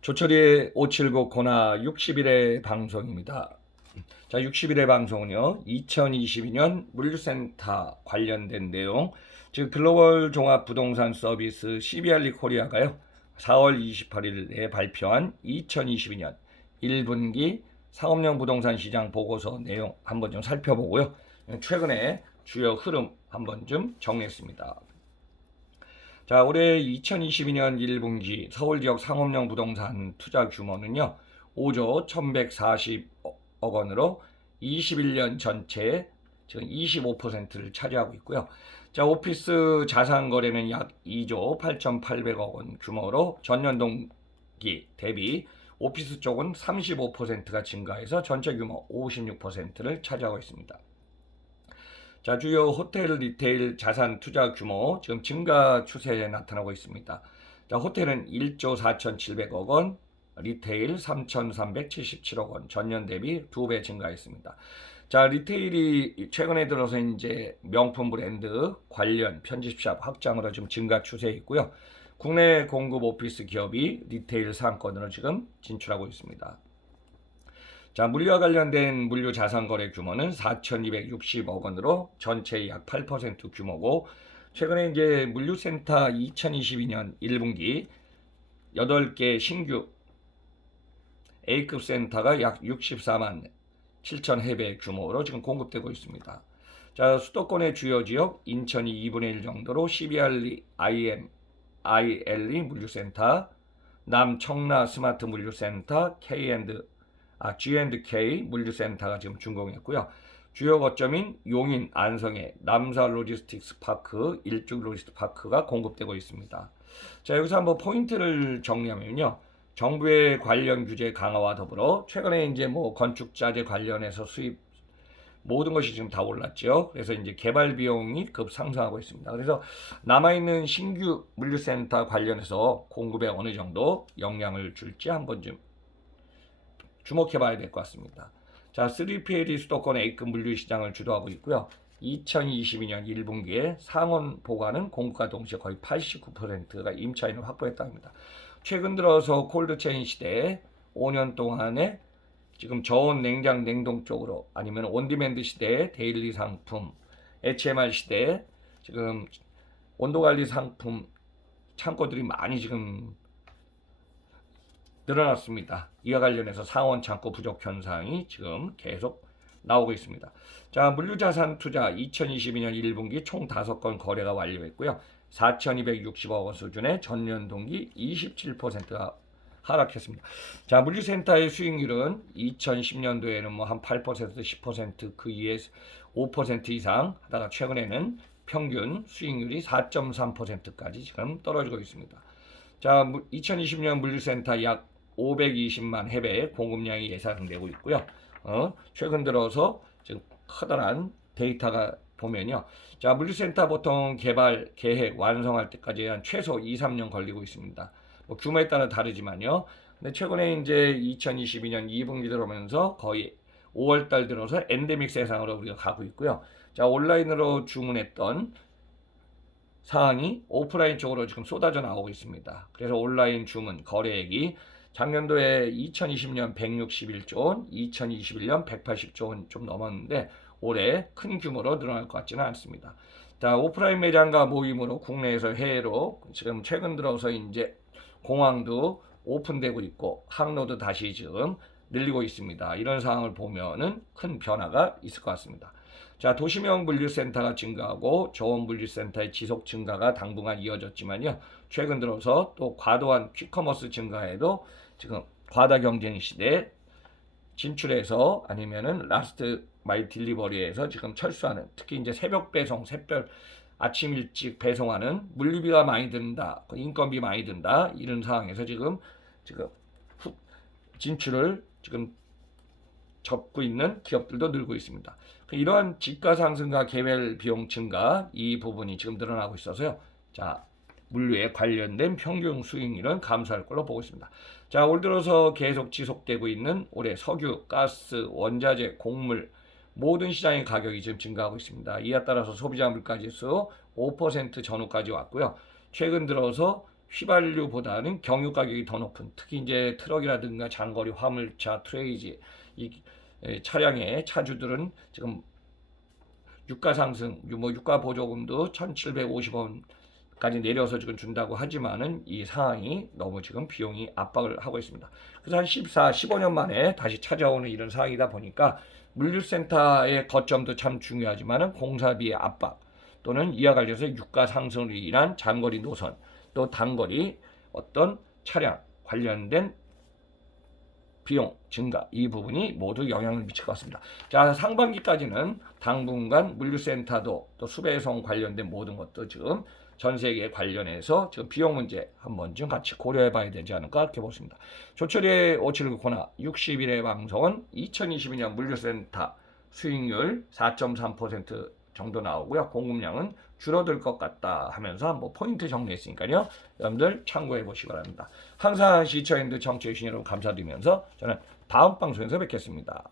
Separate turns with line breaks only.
조철이의 579 코나 60일의 방송입니다. 자, 60일의 방송은요, 2022년 물류센터 관련된 내용, 즉 글로벌 종합 부동산 서비스 CBR리 코리아가요, 4월 28일에 발표한 2022년 1분기 상업용 부동산 시장 보고서 내용 한번 좀 살펴보고요. 최근에 주요 흐름 한번 좀 정리했습니다. 자, 올해 2022년 1분기 서울 지역 상업용 부동산 투자 규모는요. 5조 1140억 원으로 21년 전체의 지금 25%를 차지하고 있고요. 자, 오피스 자산 거래는 약 2조 8,800억 원 규모로 전년 동기 대비 오피스 쪽은 35%가 증가해서 전체 규모 56%를 차지하고 있습니다. 자, 주요 호텔 리테일 자산 투자 규모 지금 증가 추세에 나타나고 있습니다. 자, 호텔은 1조 4,700억 원, 리테일 3,377억 원, 전년 대비 두배 증가했습니다. 자, 리테일이 최근에 들어서 이제 명품 브랜드 관련 편집샵 확장으로 지금 증가 추세에 있고요. 국내 공급 오피스 기업이 리테일 상권으로 지금 진출하고 있습니다. 자, 물류와 관련된 물류 자산 거래 규모는 4,260억 원으로 전체의 약 8% 규모고 최근에 이제 물류센터 2022년 1분기 8개 신규 A급 센터가 약 64만 7천 해배 규모로 지금 공급되고 있습니다. 자, 수도권의 주요 지역 인천이 2분의 1 정도로 CBR IM ILE 물류센터, 남청라 스마트 물류센터, K&D 아, G&K 물류센터가 지금 준공했고요. 주요 거점인 용인, 안성의 남사 로지스틱스 파크, 일중 로지스틱 파크가 공급되고 있습니다. 자, 여기서 한번 포인트를 정리하면요. 정부의 관련 규제 강화와 더불어 최근에 이제 뭐 건축자재 관련해서 수입 모든 것이 지금 다 올랐죠. 그래서 이제 개발 비용이 급 상승하고 있습니다. 그래서 남아있는 신규 물류센터 관련해서 공급에 어느 정도 영향을 줄지 한번 좀 주목해 봐야 될 것 같습니다. 자, 3PL이 수도권 A급 물류 시장을 주도하고 있고요. 2022년 1분기에 상온 보관은 공급과 동시에 거의 89%가 임차인을 확보했다 합니다. 최근 들어서 콜드체인 시대에 5년 동안에 지금 저온 냉장 냉동 쪽으로 아니면 온디맨드 시대에 데일리 상품, HMR 시대에 지금 온도 관리 상품 창고들이 많이 지금 늘어났습니다. 이와 관련해서 상온 창고 부족 현상이 지금 계속 나오고 있습니다. 자, 물류자산 투자 2022년 1분기 총 5건 거래가 완료했고요. 4,260억 원 수준의 전년 동기 27%가 하락했습니다. 자, 물류센터의 수익률은 2010년도에는 뭐 한 8% 10%그 이에 5% 이상 하다가 최근에는 평균 수익률이 4.3%까지 지금 떨어지고 있습니다. 자, 2020년 물류센터 약 520만 회배 공급량이 예상되고 있고요. 어, 최근 들어서 지금 커다란 데이터가 보면요. 자, 물류센터 보통 개발, 계획, 완성할 때까지 한 최소 2, 3년 걸리고 있습니다. 뭐 규모에 따라 다르지만요. 근데 최근에 이제 2022년 2분기 들어오면서 거의 5월 달 들어서 엔데믹 세상으로 우리가 가고 있고요. 자, 온라인으로 주문했던 사항이 오프라인 쪽으로 지금 쏟아져 나오고 있습니다. 그래서 온라인 주문 거래액이 작년도에 2020년 161조 원, 2021년 180조 원 좀 넘었는데 올해 큰 규모로 늘어날 것 같지는 않습니다. 자, 오프라인 매장과 모임으로 국내에서 해외로 지금 최근 들어서 이제 공항도 오픈되고 있고 항로도 다시 지금 늘리고 있습니다. 이런 상황을 보면은 큰 변화가 있을 것 같습니다. 자, 도시명 물류센터가 증가하고 저온 물류센터의 지속 증가가 당분간 이어졌지만요. 최근 들어서 또 과도한 퀵커머스 증가에도 지금 과다 경쟁 시대에 진출해서 아니면은 라스트 마일 딜리버리에서 지금 철수하는 특히 이제 새벽 배송, 새벽 아침 일찍 배송하는 물류비가 많이 든다, 인건비 많이 든다 이런 상황에서 지금 지금 후, 진출을 지금 접고 있는 기업들도 늘고 있습니다. 이러한 지가 상승과 개별 비용 증가 이 부분이 지금 늘어나고 있어서요. 자, 물류에 관련된 평균 수익률은 감소할 걸로 보고 있습니다. 자, 올 들어서 계속 지속되고 있는 올해 석유, 가스, 원자재, 곡물 모든 시장의 가격이 지금 증가하고 있습니다. 이에 따라서 소비자 물가지수 5% 전후까지 왔고요. 최근 들어서 휘발유보다는 경유 가격이 더 높은 특히 이제 트럭이라든가 장거리 화물차, 트레이지 이 에, 차량의 차주들은 지금 유가 상승, 유- 뭐 유가 보조금도 1,750원 까지 내려서 지금 준다고 하지만은 이 상황이 너무 지금 비용이 압박을 하고 있습니다. 그래서 한 14, 15년 만에 다시 찾아오는 이런 상황이다 보니까 물류센터의 거점도 참 중요하지만은 공사비의 압박 또는 이와 관련해서 유가 상승으로 인한 장거리 노선 또 단거리 어떤 차량 관련된 비용 증가 이 부분이 모두 영향을 미칠 것 같습니다. 자 상반기까지는 당분간 물류센터도 또 수배송 관련된 모든 것도 지금 전 세계 관련해서 지금 비용 문제 한번 좀 같이 고려해 봐야 되지 않을까 이렇게 보습니다. 조철의 579 코나 60일의 방송은 2022년 물류센터 수익률 4.3% 정도 나오고요. 공급량은 줄어들 것 같다 하면서 뭐 포인트 정리했으니까요. 여러분들 참고해 보시기 바랍니다. 항상 시청해주신 청취해 주신 여러분 감사드리면서 저는 다음 방송에서 뵙겠습니다.